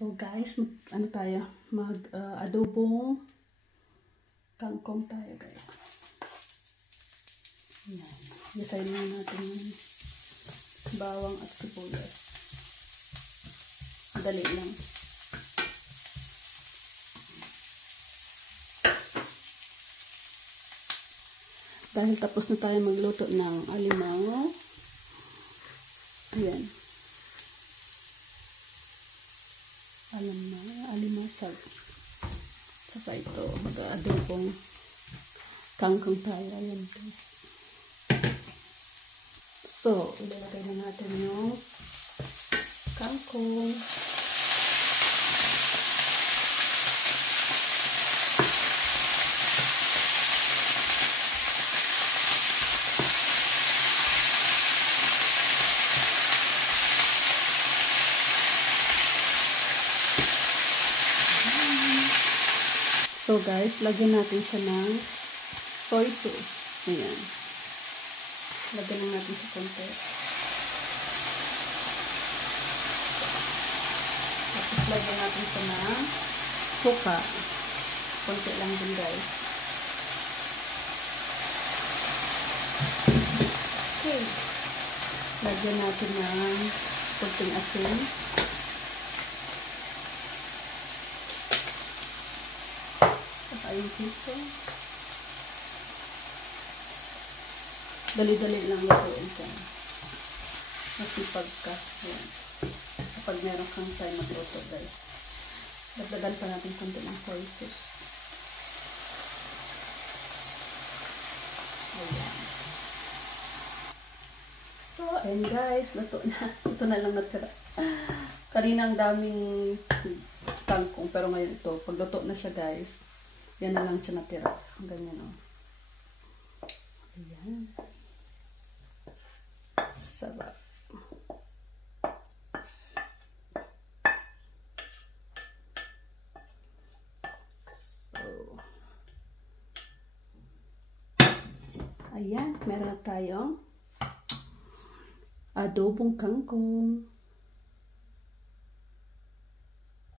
So guys, ano tayo? Adobong kangkong tayo guys. Yan. Isayin na natin yung bawang at sibuyas. Dali lang. Dahil tapos na tayo magluto ng alimango. Ayan. Alimasag. Saka ito, mag-aadobong kangkong tayo. Ayan guys. So, ilalagay na natin yung kangkong. So guys, lagyan natin siya ng soy sauce. Ayan. Lagyan lang natin siya konti. Tapos lagyan natin siya ng suka. Konti lang din guys. Okay. Lagyan natin ng konting asin. Ayun dito. Dali-dali lang lutuin ka. Masipag ka. Ayan. Kapag meron kang time magluto guys. Dagdagan pa natin konti ng soy sauce. Ayan. So, ayun guys. Luto na. Ito na lang natira. Kanina ang daming kangkong. Pero ngayon ito. Pagluto na siya guys. Yan na lang siya natira. Ganyan o. Ayan. Sarap. So. Ayan. Meron na tayong adobong kangkong.